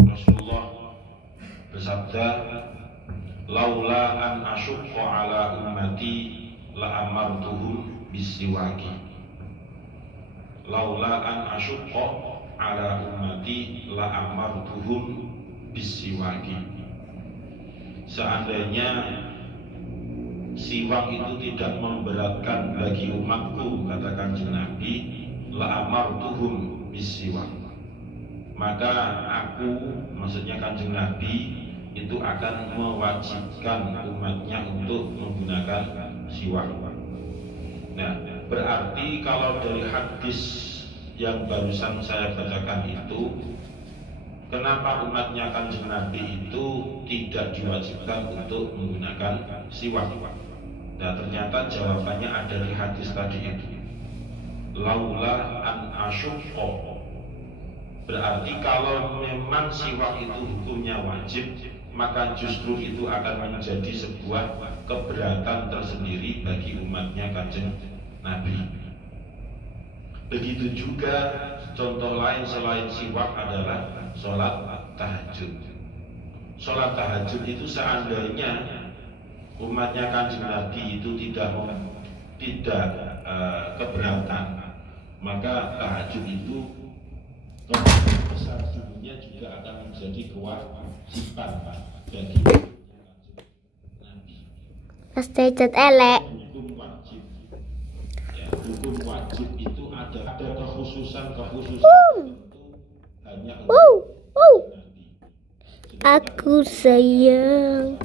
Rasulullah bersabda, laula an asyqa ala ummati la amartuhum bisiwaki. Laula an asyqa ala ummati la amartuhum bisiwaki. Seandainya siwak itu tidak memberatkan bagi umatku, kata Kanjeng Nabi, la amartuhum bisiwak, maka aku, maksudnya Kanjeng Nabi, itu akan mewajibkan umatnya untuk menggunakan siwak. Nah, berarti kalau dari hadis yang barusan saya bacakan itu, kenapa umatnya Kanjeng Nabi itu tidak diwajibkan untuk menggunakan siwak? Nah, ternyata jawabannya ada di hadis tadi itu. Laula an asyqa. Berarti kalau memang siwak itu hukumnya wajib, maka justru itu akan menjadi sebuah keberatan tersendiri bagi umatnya Kanjeng Nabi. Begitu juga contoh lain selain siwak adalah sholat tahajud. Sholat tahajud itu seandainya umatnya Kanjeng Nabi itu tidak keberatan, maka tahajud itu besar dulunya juga akan menjadi kewajiban bagi Nabi. Ustaz elek. Hukum wajib, ya, hukum wajib itu ada kekhususan tertentu hanya untuk Nabi. Aku sayang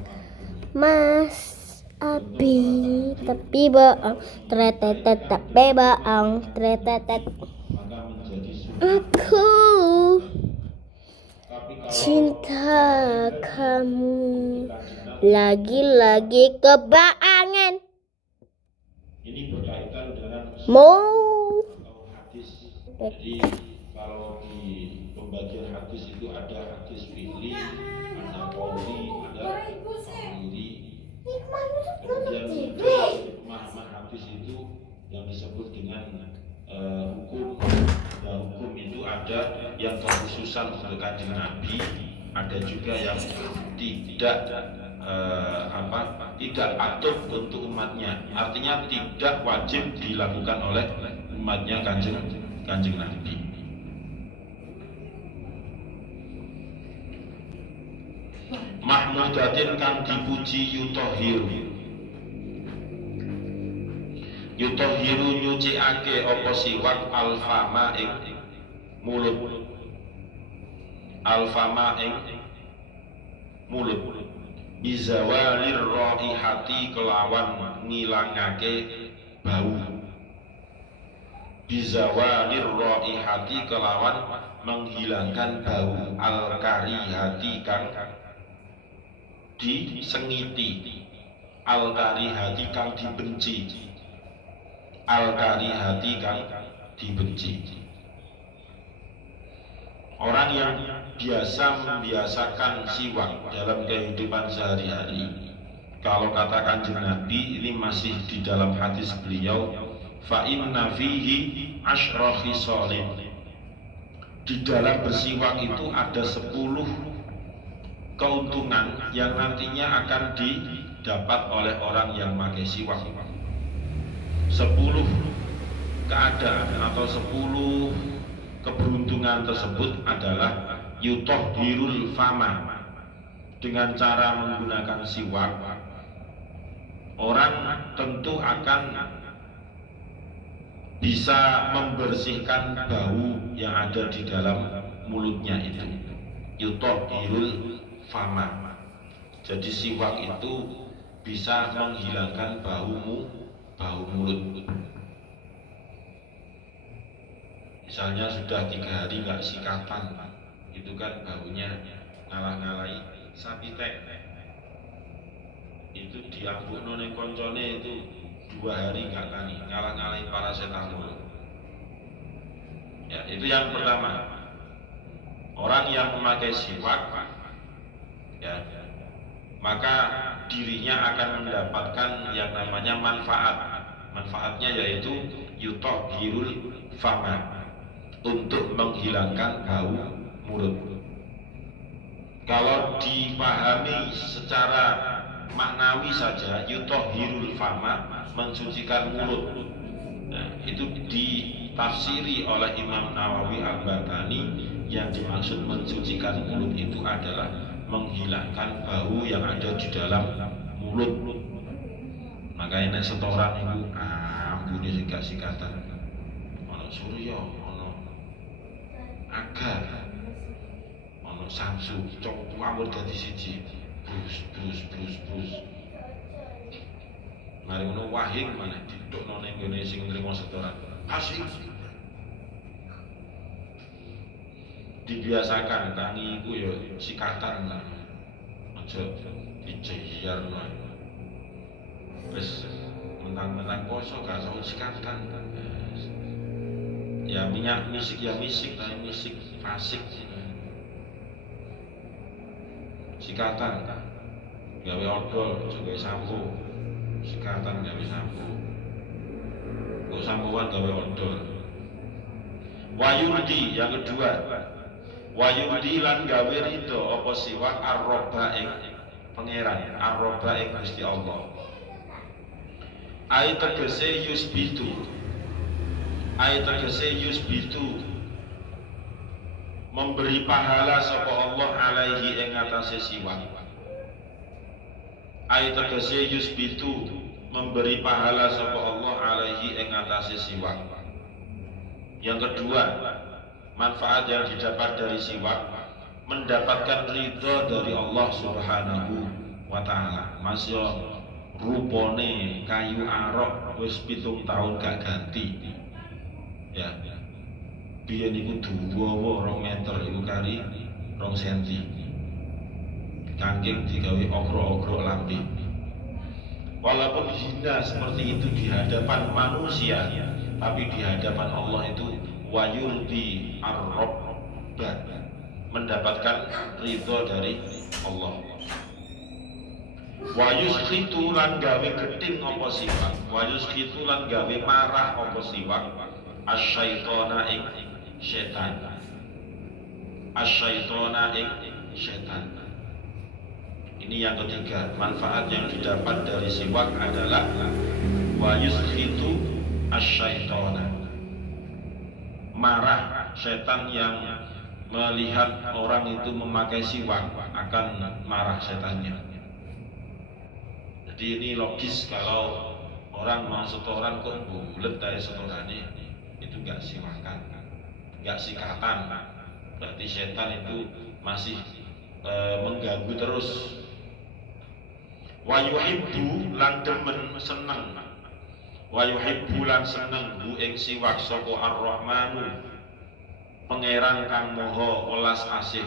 Mas Abi, tapi bohong, tretetet tapi bohong, tretetet. Aku cinta kamu, lagi-lagi kebaangan. Ini berkaitan dengan hadis. Jadi kalau di pembagian hadis itu ada hadis fi'li, ada qauli, ada fi'li. Kemudian makna hadis itu yang disebut dengan hukum. Nah, hukum itu ada yang kekhususan untuk Kanjeng Nabi, ada juga yang tidak tidak patut untuk umatnya. Artinya tidak wajib dilakukan oleh umatnya Kanjeng Nabi. Mahmudatin kang dipuji yutohiru nyuciake apa siwak alfama ing mulut, alfama ing mulut, bizawalir raihati kelawan ngilangake bau, bizawalir raihati kelawan menghilangkan bau, al-karihati kang disengiti, al-karihati kang dibenci, al-karihati kang dibenci. Orang yang biasa membiasakan siwak dalam kehidupan sehari-hari, kalau kata Kanjeng Nabi, ini masih di dalam hadis beliau, fa inna fihi asyra khisalin. Di dalam bersiwak itu ada 10 keuntungan yang nantinya akan didapat oleh orang yang memakai siwak. 10 keadaan atau 10 keberuntungan tersebut adalah yutohhirul fama. Dengan cara menggunakan siwak, orang tentu akan bisa membersihkan bau yang ada di dalam mulutnya itu. Yutohhirul fama. Jadi siwak itu bisa menghilangkan bau mulut. Misalnya sudah 3 hari nggak sikatan, itu kan baunya ngalah-ngalahi sapi tek. Itu diambukno ning koncone itu 2 hari nggak kani, ngalah-ngalahi paracetamol. Ya, itu yang pertama. Orang yang memakai siwak, ya, maka dirinya akan mendapatkan yang namanya manfaat. Manfaatnya yaitu yutohhirul fama, untuk menghilangkan bau mulut. Kalau dipahami secara maknawi saja, yutahhirul fama, mensucikan mulut. Nah, itu ditafsiri oleh Imam Nawawi Al-Batani, yang dimaksud mensucikan mulut itu adalah menghilangkan bau yang ada di dalam mulut. Makanya nek setoran itu ambune sing gak sikatan. Ono surya, ono agar, ono samsu, cok awur dadi siji. Brus. Mari ngono wahing maneh ditukno ning ngene sing nrimo setoran. Asik. Dibiasakan tangi iku ya sikatan lah. Aja dijejarno. Wis mentang-mentang poso gak usah sikatan. Ya minyak misik ya misik, tapi misik fasik. Sikatan gawe odol, gawe sampo. Sikatan gawe sampo. Kok sampoan gawe odol. Wayudi yang kedua. Wayudi lan gawe ridho apa siwak ar-Robba ing pangeran, ar-Robba ing Gusti Allah. Ai tegese yusbitu. Ai tegese yusbitu. Memberi pahala sapa Allah alaihi ing atase siwak. Ai tegese yusbitu, memberi pahala sapa Allah alaihi ing atase siwak. Yang kedua, manfaat yang didapat dari siwak, mendapatkan ridho dari Allah Subhanahu wa taala. Masya rupane kayu arok wis 7 tahun gak ganti. Ya. Biyen iku dawa 2 meter iku kari 2 senti. Kangking digawe okro-okro lambe. Walaupun hina seperti itu di hadapan manusia, tapi di hadapan Allah itu wayurdi ar-Robba, mendapatkan ridho dari Allah. Wayuskhitu lan gawe gething apa siwak, wayuskhitu lan gawe marah apa siwak, asyaitona ing setan. Asyaitona ing setan. Ini yang ketiga, manfaat yang didapat dari siwak adalah wa yuskhitu asyaitona. Marah setan yang melihat orang itu memakai siwak akan marah setannya. Jadi ini logis kalau orang mau setoran kok bulet dari setorannya, itu enggak siwakan, enggak sikatan. Berarti setan itu masih mengganggu terus. Wa yuhibbu lan demen seneng. Wa yuhibbu lan seneng bu ing siwak sapa Ar-Rahmanu, pangeran kang maha welas asih.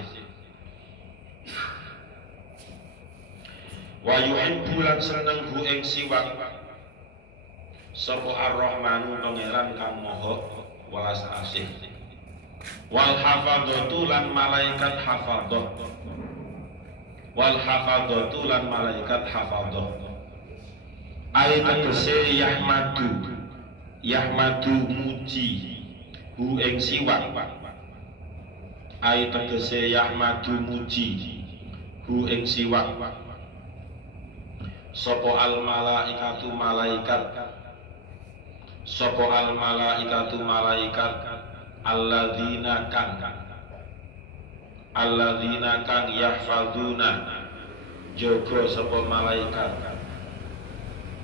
Wa yuhibbu lan seneng bu ing siwak sapa Ar-Rahmanu, pangeran kang maha welas asih. Wal hafadzatu lan malaikat hafadzah. Wal hafadzatu lan malaikat hafadzah. Ayat tegese yahmadu muji hu ing siwak. Ayat tegese yahmadu muji hu ing siwak. Sapa al malaikatu malaikat. Sapa al malaikatu malaikat alladzina kang yahfadzuna jaga sapa malaikat.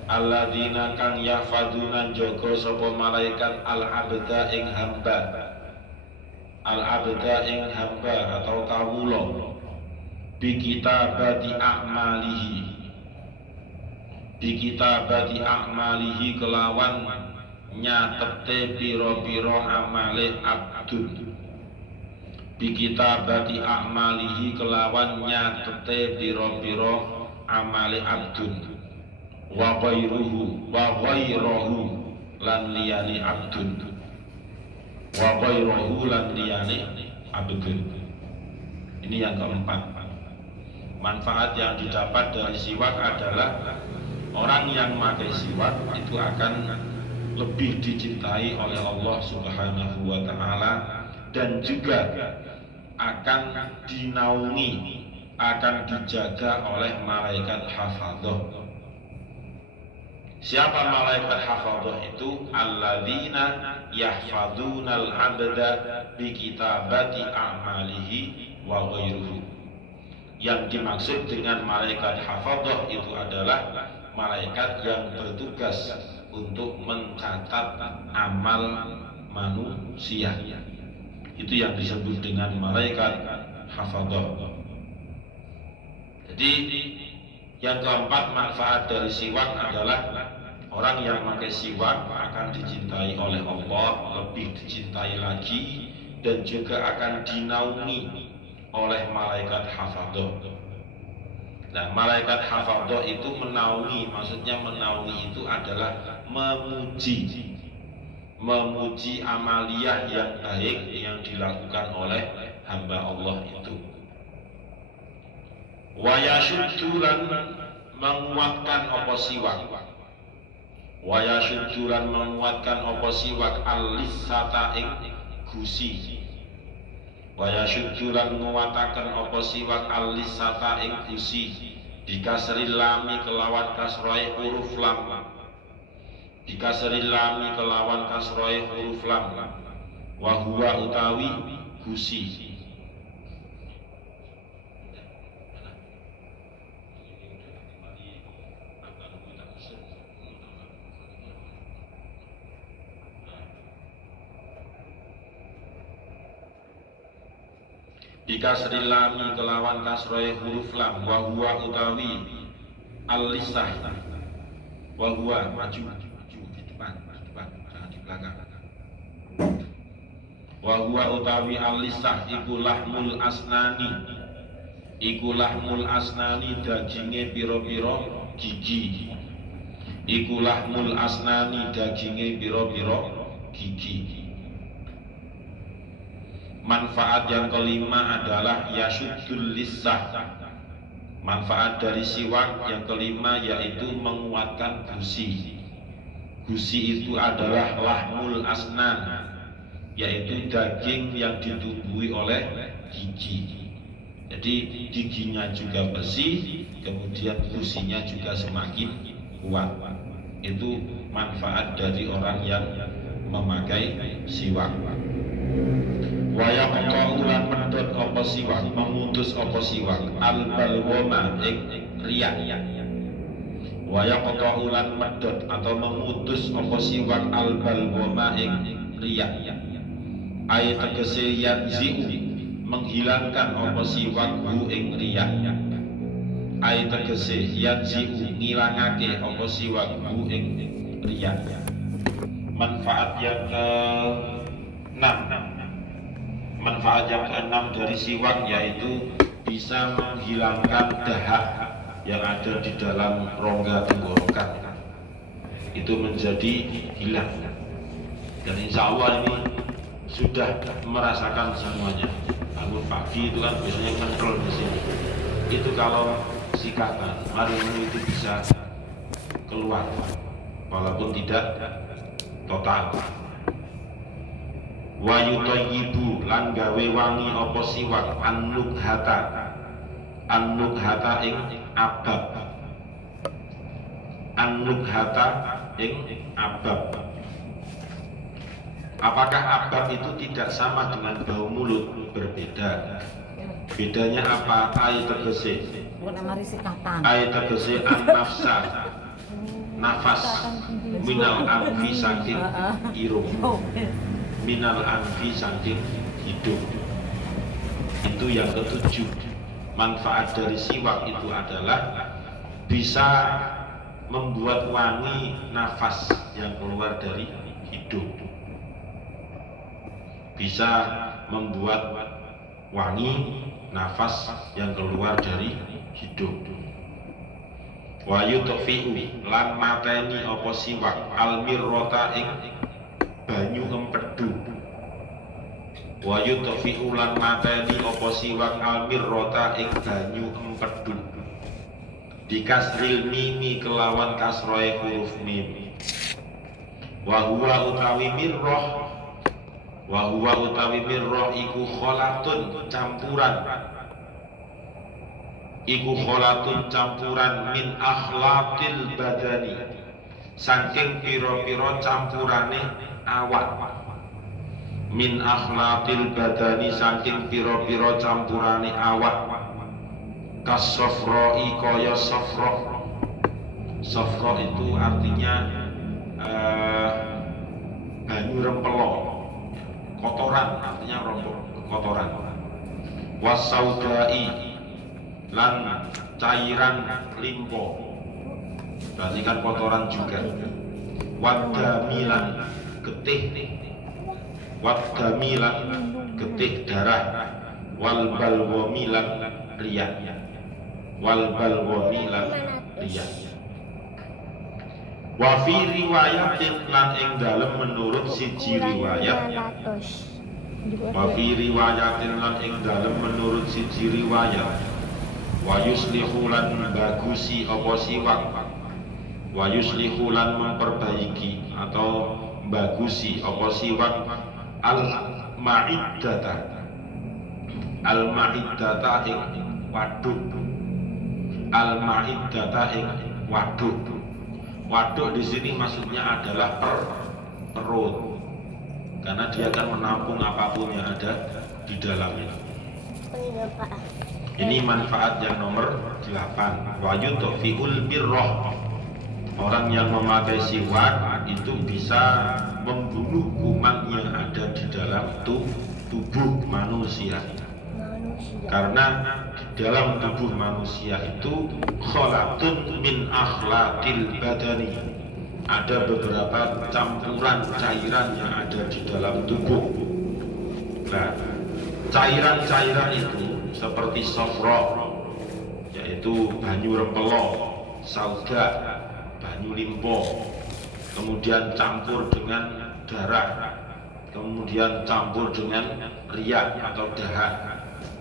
Alladzina kang yahfadzuna jaga sapa malaikat al-abda ing hamba. Al-abda ing hamba atau kawula bi kitabati a'malihi. Bi kitabati a'malihi kelawan nyatete pira-pira amale abdun. Bi kitabati a'malihi kelawan nyatete pira-pira amale abdun. Wa ghairuhu lan liyane abdun. Wa ghairuhu lan liyane abdun. Ini yang keempat. Manfaat yang didapat dari siwak adalah orang yang memakai siwak itu akan lebih dicintai oleh Allah Subhanahu wa taala, dan juga akan dinaungi akan dijaga oleh malaikat hafadzah. Siapa malaikat hafadzah itu? Alladzina yahfadzunal 'abda bi kitabati a'malihi wa ghairuhu. Yang dimaksud dengan malaikat hafadzah itu adalah malaikat yang bertugas untuk mencatat amal manusia. Itu yang disebut dengan malaikat hafadzah. Jadi yang keempat manfaat dari siwak adalah orang yang memakai siwak akan dicintai oleh Allah, lebih dicintai lagi, dan juga akan dinaungi oleh malaikat hafadzah. Nah, malaikat hafadzah itu menaungi, maksudnya menaungi itu adalah memuji amaliyah yang baik yang dilakukan oleh hamba Allah itu. Wa yashuddulan menguatkan apa siwak. Wa yashuddulan menguatkan apa siwak al-lisata ing gusi. Wa yashuddulan menguatkan apa siwak al-lisata ing gusi. Dikasril lami kelawan kasroe huruf lam. Dikasril lami kelawan kasroe huruf lam. Wa huwa utawi gusi. Dikasril lami kelawan kasroe huruf lam. Wa huwa utawi al-lisah. Wa huwa maju di depan, jangan di belakang. Wa huwa utawi al-lisah iku lahmul asnani. Iku lahmul asnani daginge pira-pira gigi. Iku lahmul asnani daginge pira-pira gigi. Manfaat yang kelima adalah yasuddul lisah. Manfaat dari siwak yang kelima yaitu menguatkan gusi. Gusi itu adalah lahmul asnan, yaitu daging yang ditubuhi oleh gigi. Jadi giginya juga bersih, kemudian gusinya juga semakin kuat. Itu manfaat dari orang yang memakai siwak. Waya ulan medot apa siwak, memutus apa siwak al-balwoma ing riak. Waya ulan medot atau memutus apa siwak al-balwoma ing riak. Ayat tegese yanzi'u menghilangkan apa siwak hu ing riak. Ayat tegese yanzi'u ngilangake apa siwak hu ing riak. Manfaat yang ke-6. Manfaat yang ke-6 dari siwak yaitu bisa menghilangkan dahak yang ada di dalam rongga tenggorokan. Itu menjadi hilang. Dan insya Allah ini sudah merasakan semuanya. Bangun pagi itu kan biasanya kental di sini. Itu kalau sikatan, maringmu itu bisa keluar, walaupun tidak total. Wa yutayyibu lan gawe wangi apa siwak an-nukhata ing abab. An-nukhata ing abab. Apakah abab itu tidak sama dengan bau mulut? Berbeda. Bedanya apa? Ai tegese an-nafsa, nafas, minal anfi saking irung, minal anfi saking hidung. Itu yang ke-7. Manfaat dari siwak itu adalah bisa membuat wangi nafas yang keluar dari hidung. Bisa membuat wangi nafas yang keluar dari hidung. Wa yutfi'u lan mateni apa siwak al-mirrata ing banyu empedu. Wa yutfi'u lan mateni apa siwak al-mirrata ing banyu empedu. Dikasril mimi kelawan kasroe huruf mim. Wa huwa utawi mirrah. Wa huwa utawi mirrah iku kholatun campuran. iku kholatun campuran min akhlatil badani saking piro-piro campurane awak, min akhlatil badani saking piro-piro campurane awak, kasofroi kaya sofro. Sofro itu artinya banyu rempelo, kotoran, artinya kotoran. Wasaudai lan cairan limpo, berarti kan kotoran juga. Wadamilan getih, wadamilan getih darah. Walbalwamilan riya, walbalwamilan riya. Wa fi riwayatin lan ing dalem menurut siji riwayat, wa fi riwayatin lan ing dalem menurut siji riwayat, wa yuslihu lan bagusi apa siwak, wa yuslihu lan memperbaiki atau bagusi apa siwak al ma'iddata, al ma'iddata ing waduk, al ma'iddata ing waduk. Waduk di sini maksudnya adalah perut, karena dia akan menampung apapun yang ada di dalamnya. Ini manfaat yang nomor 8. Wa yudfi'ul birroh, orang yang memakai siwak itu bisa membunuh kuman yang ada di dalam tubuh manusia. Karena di dalam tubuh manusia itu kholatun min akhlatil badani, ada beberapa campuran cairan yang ada di dalam tubuh. Nah, cairan-cairan itu seperti sofro, yaitu banyu rempelo, sauda, banyu limpo, kemudian campur dengan darah, kemudian campur dengan riak atau dahak.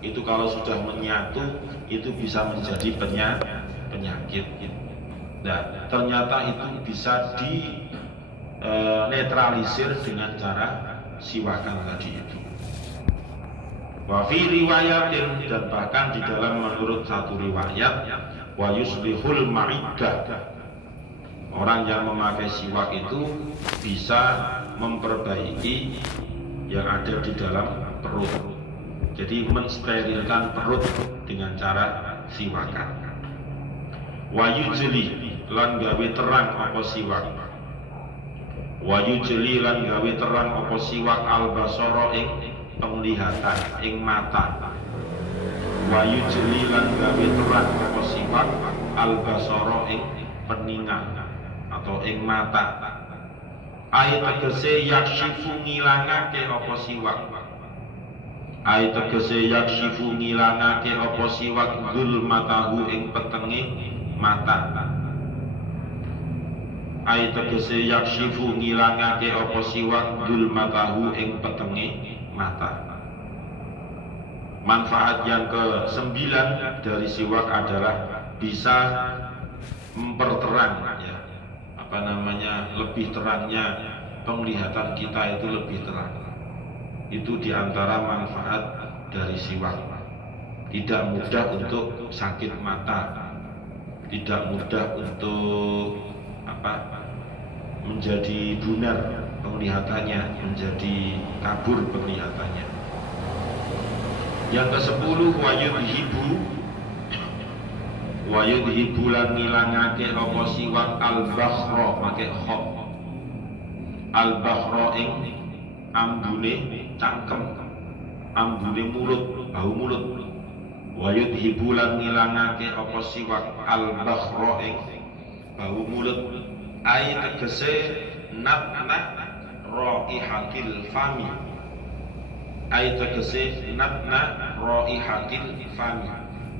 Itu kalau sudah menyatu itu bisa menjadi penyakit. Nah, ternyata itu bisa di netralisir dengan cara siwakan tadi itu. Wa fi riwayatin, dan bahkan di dalam menurut satu riwayat, wa yuslihul ma'iddah, orang yang memakai siwak itu bisa memperbaiki yang ada di dalam perut. Jadi mensterilkan perut dengan cara siwakan. Wa yujli lan gawe terang apa siwak, wa yujli lan gawe terang apa siwak al basara ing penglihatan, ing mata. Wa yujli lan gawe terang apa siwak al basara ing peningan atau ing mata. Ayat tegese yakshifu ngilangake apa siwak, ayat tegese yakshifu ngilangake apa siwak gul matahu ing petenge mata. Ayat tegese yakshifu ngilangake apa siwak gul matahu ing petenge mata. Manfaat yang ke-9 dari siwak adalah bisa memperterang, ya, lebih terangnya penglihatan kita itu lebih terang. Itu diantara manfaat dari siwak. Tidak mudah untuk sakit mata, tidak mudah untuk menjadi bunar penglihatannya, menjadi kabur penglihatannya. Yang ke-10, wayudhibu lan ngilangake apa siwak al-bakhra, pakai kha, al-bakhra ing ambune cangkem, ambune mulut, bau mulut. Wayudhibu lan ngilangake apa siwak al-bakhra ing bau mulut. Ai tegese natna raihatil fami, ai tegese natna raihatil fami,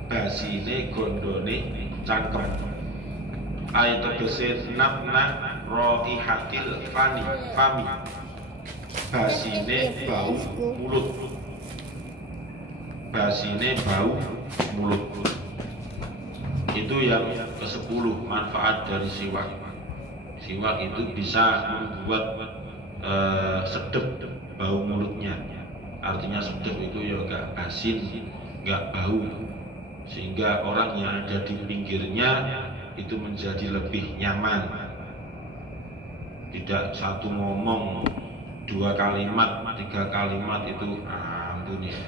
basine gondone cangkem. Ai tegese natna raihatil fami, basine bau mulut, basine bau mulut. Itu yang ke-10 manfaat dari siwak. Siwak itu bisa membuat sedep bau mulutnya. Artinya sedep itu ya gak asin, gak bau. sehingga orang yang ada di pinggirnya itu menjadi lebih nyaman. Tidak satu ngomong 2 kalimat, 3 kalimat itu ampun ya.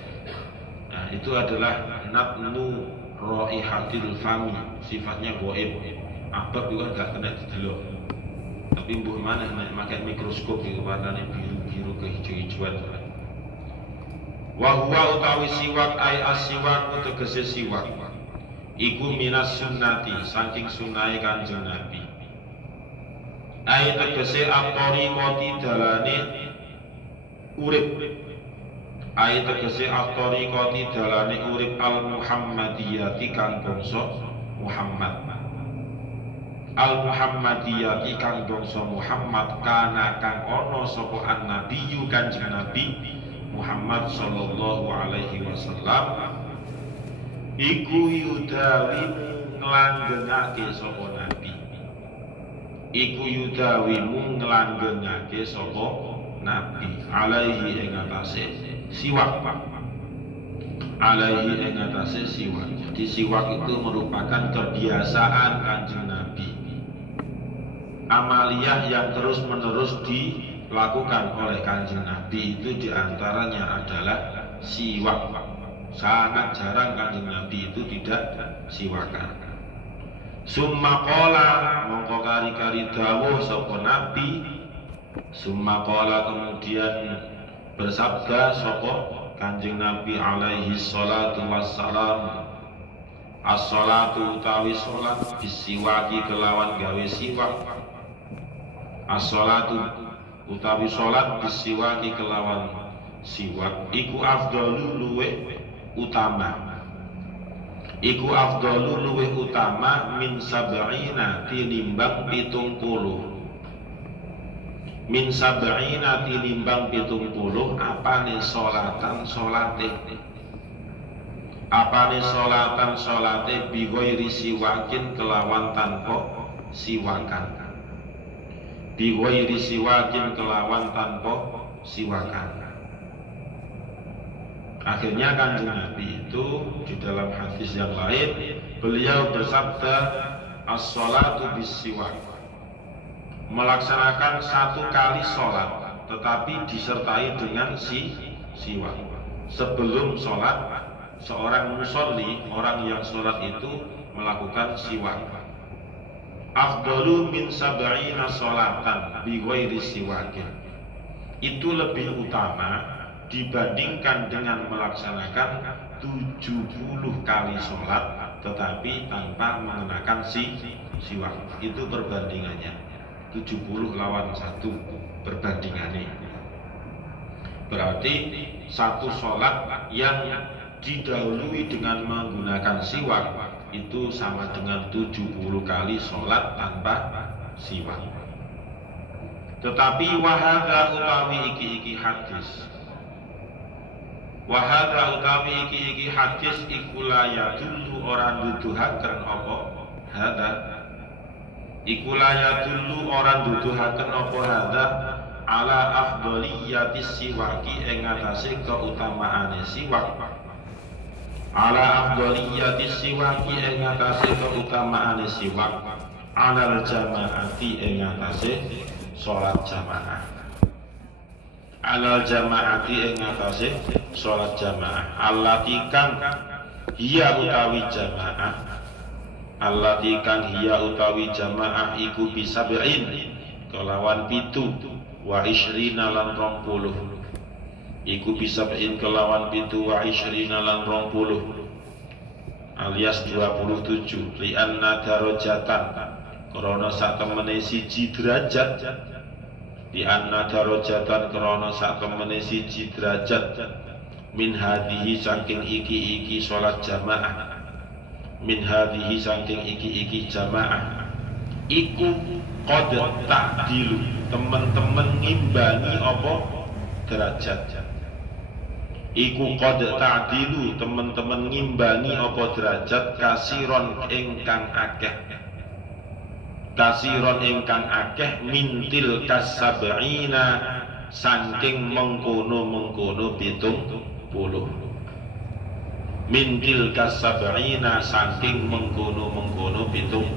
Nah, itu adalah natnu raihatil fami, sifatnya goib. Abab juga gak kena didelok. Tapi mbuh mana nek pakai mikroskop itu warnanya biru-biru kehijau-hijauan. Wa huwa utawi siwak ay asiwak tegese siwak. Iku minas sunnati saking sunnahe Kanjeng Nabi. Ay tegese atori moti dalane urip. Ay tegese atori moti dalane urip al Muhammadiyati kang bangsa Muhammad. Al Muhammadiyati kang bangsa Muhammad kana kang ana sapa an-nabiyyu Kanjeng Nabi Muhammad sallallahu alaihi wasallam iku yudawimu nglanggengake sapa nabi. Iku yudawimu nglanggengake sapa nabi alaihi ing atase siwak. Alaihi ing atase siwak. Jadi siwak itu merupakan kebiasaan Kanjeng Nabi. Amaliyah yang terus-menerus dilakukan oleh Kanjeng Nabi itu diantaranya adalah siwak. Sangat jarang Kanjeng Nabi itu tidak siwakan. Summa qala mongko kari-kari dawuh sapa Nabi. Summa qala kemudian bersabda sapa Kanjeng Nabi alaihi salatu wassalam. As-salatu utawi salat bisiwaki kelawan gawe siwak. As-salatu utawi salat bisiwaki kelawan siwak iku afdalu luweh utama. Iku afdalu luweh utama min sab'ina tinimbang 70. Min sab'ina tinimbang 70 apane salatan salate. Apane salatan salate bi ghairi siwakin kelawan tanpa siwakan. Bi ghairi siwakin kelawan tanpa siwakan. Akhirnya Kanjeng Nabi itu di dalam hadis yang lain beliau bersabda as-salatu bis-siwak. Melaksanakan 1 kali sholat tetapi disertai dengan siwak. Sebelum sholat seorang musolli, orang yang sholat itu melakukan siwak. Afdalu min sab'ina sholatan bi ghairi siwakin. Itu lebih utama dibandingkan dengan melaksanakan 70 kali sholat tetapi tanpa mengenakan siwak. Itu perbandingannya 70 lawan 1 perbandingannya. Berarti 1 sholat yang didahului dengan menggunakan siwak itu sama dengan 70 kali sholat tanpa siwak. Tetapi wahada utawi iki hadis. Wahada utawi iki hadis ikula yadullu orang duduhaken apa hada. Ikula yadullu orang duduhaken apa hada ala afdoliyatis siwaki ing atase keutamaane siwak. Ala afdoliyatis siwaki ing atase keutamaane siwak. Alal jamaati ing atase salat jamaah. Alal jamaati ing atase salat jamaah. Allati kang hiya utawi jamaah. Allati kang hiya utawi jamaah iku bisabi'in kelawan 7 wa isrina lan 20. Iku bisabi'in kelawan 7 wa isrina lan 20 alias 27. Lianna darajatan krana sak temene siji derajat. Lianna darajatan krana sak temene siji derajat min hadhihi saking iki salat jamaah. Min hadhihi saking iki jamaah iku qad ta'dilu teman-teman ngimbangi apa derajat. Iku qad ta'dilu teman-teman ngimbangi apa derajat kasiron ingkang akeh. Kasiron ingkang akeh mintil kasab'ina saking mengkono 70. Mintil kasab'ina saking mengkono-mengkono 70.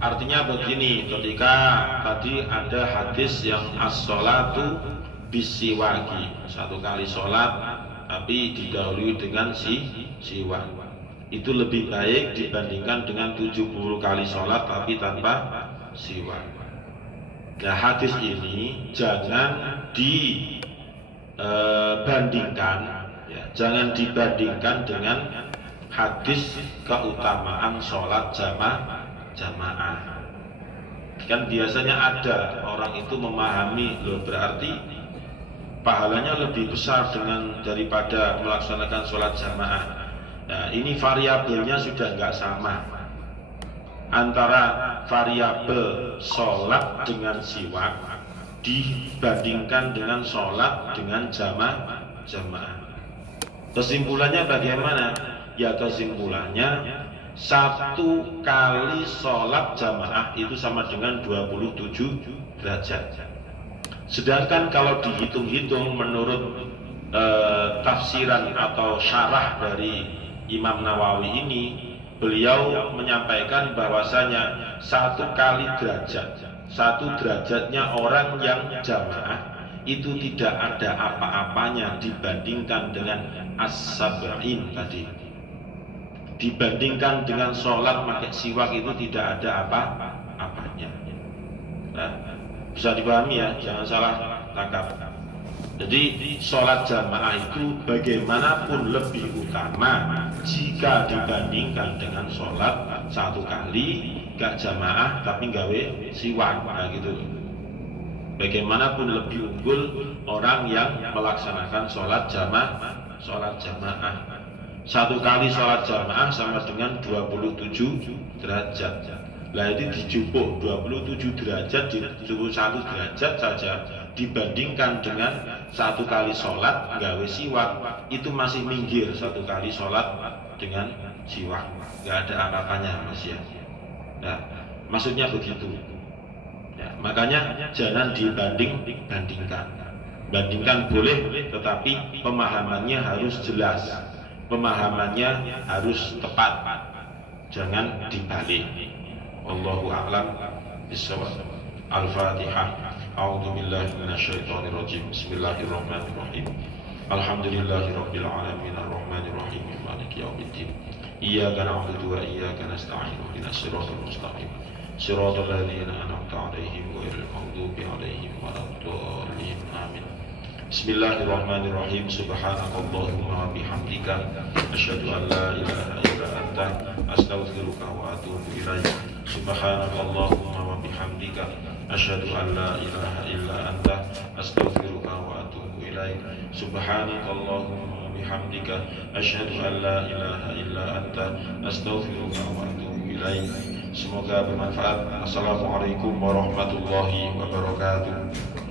Artinya begini, ketika tadi ada hadis yang as-sholatu bisiwaki, satu kali sholat tapi didahului dengan siwak, itu lebih baik dibandingkan dengan 70 kali sholat tapi tanpa siwak. Nah, hadis ini jangan dibandingkan, ya, jangan dibandingkan dengan hadis keutamaan sholat jamaah. Kan biasanya ada orang itu memahami, loh berarti pahalanya lebih besar daripada melaksanakan sholat jamaah. Nah, ini variabelnya sudah nggak sama antara variabel sholat dengan siwak dibandingkan dengan sholat dengan jamaah. Kesimpulannya bagaimana? Ya kesimpulannya satu kali sholat jamaah itu sama dengan 27 derajat. Sedangkan kalau dihitung-hitung menurut tafsiran atau syarah dari Imam Nawawi ini, beliau menyampaikan bahwasanya satu kali derajat, satu derajatnya orang yang jamaah itu tidak ada apa-apanya dibandingkan dengan as-sab'in tadi. Dibandingkan dengan sholat pakai siwak itu tidak ada apa-apanya. Nah, bisa dipahami ya, jangan salah tangkap. Jadi sholat jamaah itu bagaimanapun lebih utama jika dibandingkan dengan sholat satu kali gak jamaah tapi gawe siwak, nah gitu. Bagaimanapun lebih unggul orang yang melaksanakan sholat jamaah. Satu kali sholat jamaah sama dengan 27 derajat. Nah itu dijupuk 27 derajat, dijupuk 1 derajat saja dibandingkan dengan satu kali sholat gawe siwak, itu masih minggir satu kali sholat dengan siwak, nggak ada apa-apanya Mas ya. Nah, maksudnya begitu. Ya, makanya jangan dibandingkan. Bandingkan boleh, tetapi pemahamannya harus jelas. Pemahamannya harus tepat, jangan dibalik. Wallahu a'lam bishawab. Al-Fatihah. A'udzu billahi minasyaitonir rajim. Bismillahirrahmanirrahim. Alhamdulillahirabbil alamin arrahmanir rahim maliki yaumiddin. Iyyaka na'budu wa iyyaka nasta'in. Ihdinas siratal mustaqim. Siratal ladzina an'amta 'alaihim ghairil maghdubi 'alaihim waladdallin. Amin. Bismillahirrahmanirrahim. Subhanakallahumma wa bihamdika asyhadu an la ilaha illa anta astaghfiruka wa atubu ilaik. Subhanakallahumma wa bihamdika asyhadu an la ilaha illa anta astaghfiruka wa atubu ilaik. Subhanakallahumma wa bihamdika asyhadu an la ilaha illa anta astaghfiruka wa atubu ilaik. Semoga bermanfaat. Assalamualaikum warahmatullahi wabarakatuh.